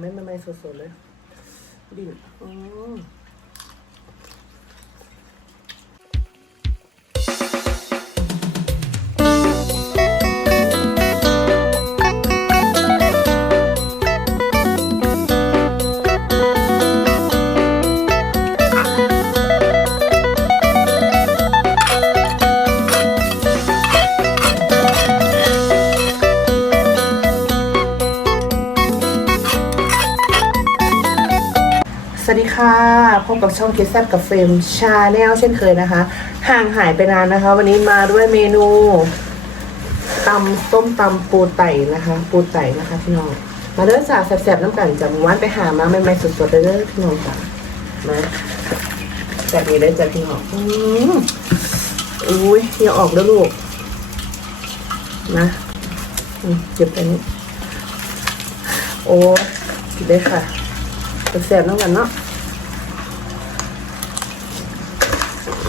ไม่ไม่ไม่สดๆเลย ดิอืม วัสดีค่ะ พบกับช่องคิดแซบกับเฟรมชาแนลเช่นเคยนะคะ ห่างหายไปนานนะคะ วันนี้มาด้วยเมนูตำต้มตำปูไต่นะคะ ปูไต่นะคะพี่น้อง มาเด้อจ่าแสบๆน้ำกันจากหมู่บ้านไปหามาใหม่ๆสดๆเลยเด้อพี่น้องจ้ะมาแบบนี้เลยจ้ะพี่น้องอืมอุ้ยอย่าออกแล้วลูก นะเจ็บไปนี้ โอ้กินได้ค่ะ แซ่บน้ำกันเนาะ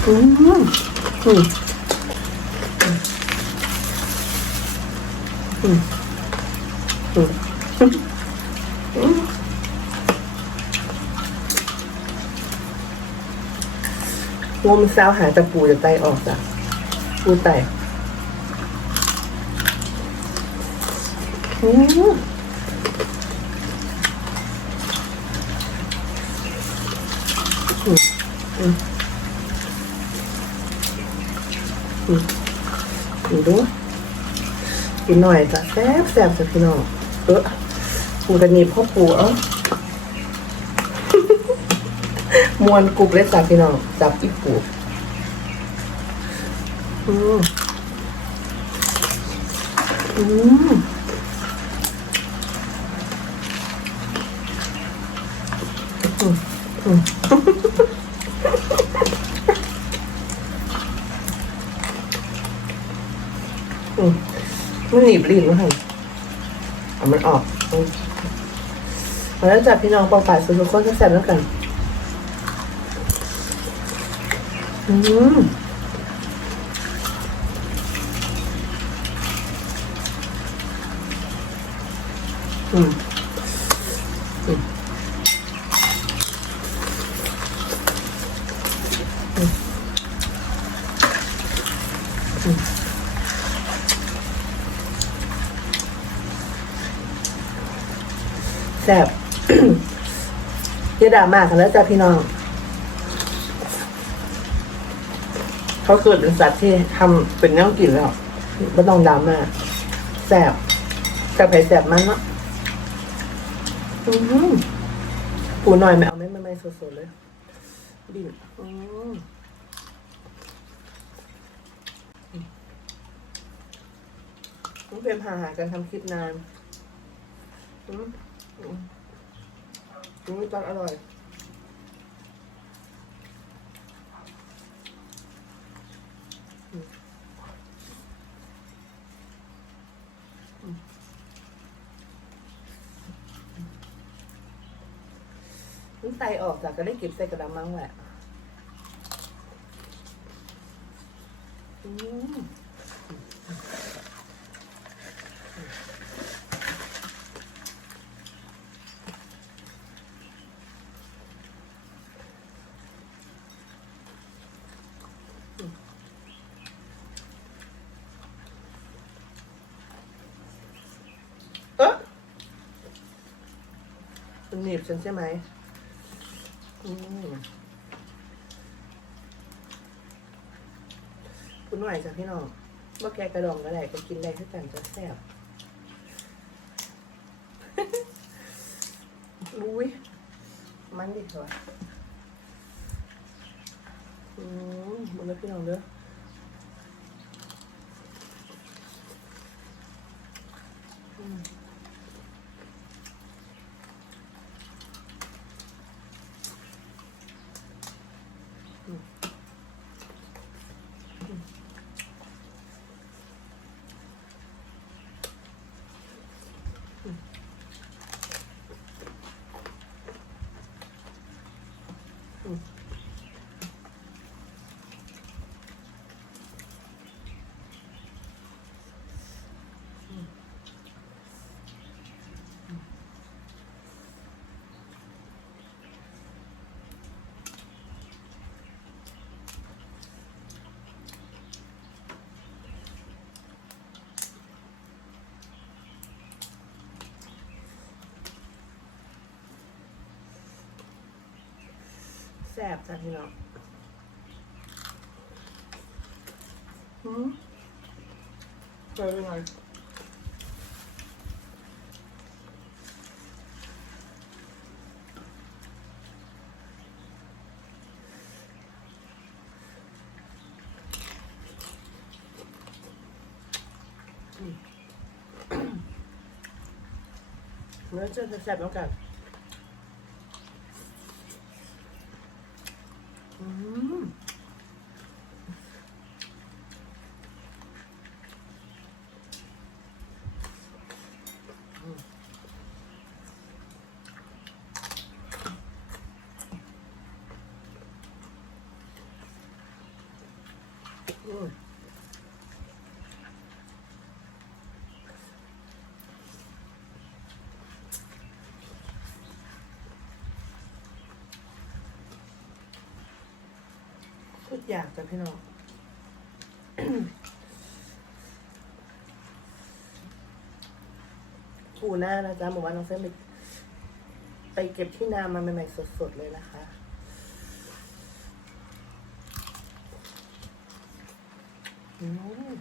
อืมอืมอืมอืมอืมงมแซวหาตะปูจะไตออกจ้ะปูไตอืม ดูดูกินหน่อยจ้ะแซ่บแซ่บจ้ะพี่น้องเออปูกระนีพ่อปูเอ้มวนกรุบเลยจ้ะพี่น้องจับอีปูอืมอืมอืมอืม มันหนีบลิ้นวะค่ะเอามันออกมาแล้วจับพี่น้องปองป่าสุดทุกคนแซ่บแล้วกัน อืมอืม แซ่บเยอะดามากนแล้วจ้ะพี่น้อง เขาเกิดเป็นสัตว์ที่ทำเป็นน้อกินแล้วไม่ต้องดราม่าแสบแต่ไผ่แสบมากเนาะอือหือปูหน่อยไม่เอาไม่ไม่ไม่สดๆเลยดินอืมต้องเป็นพาหาการทำคลิปนานอืม อืมอืมตอนอร่อยน้ำไตออกจากก็ได้เก็บใส่กระดามังแหละ อืม มันหนีบฉันใช่ไหมอืมคุณหน่อยจ้ะพี่น้องว่าแกกระดองอะไรก็กินได้ทุกกันจะแซ่บอุ้ยมันดิเหรออืมมันแล้วพี่น้องเด้ออืม อ แซ่บจ้ะพี่น้องอืมเจอยังไงเนื้อเจอแซ่บๆแล้วกัน อื ทุกอย่างจ้ะพี่น้องถูหน้านะจ๊ะบอกว่านน้องเส้นไปไปเก็บที่นามาใหม่ๆสดๆเลยนะคะอืม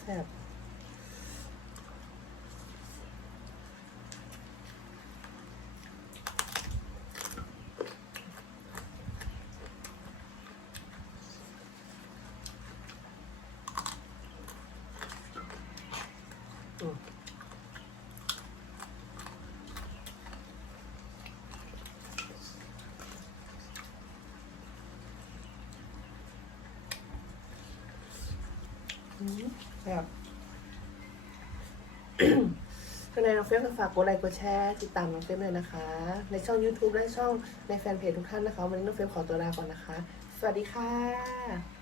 แซ่บอืม อืมแซ่บข้างในน้องเฟซก็ฝากกดไลค์กดแชร์ติดตามน้องเฟซเลยนะคะ ในช่อง YouTube และช่องในแฟนเพจทุกท่านนะคะ วันนี้น้องเฟซขอตัวลาก่อนนะคะ สวัสดีค่ะ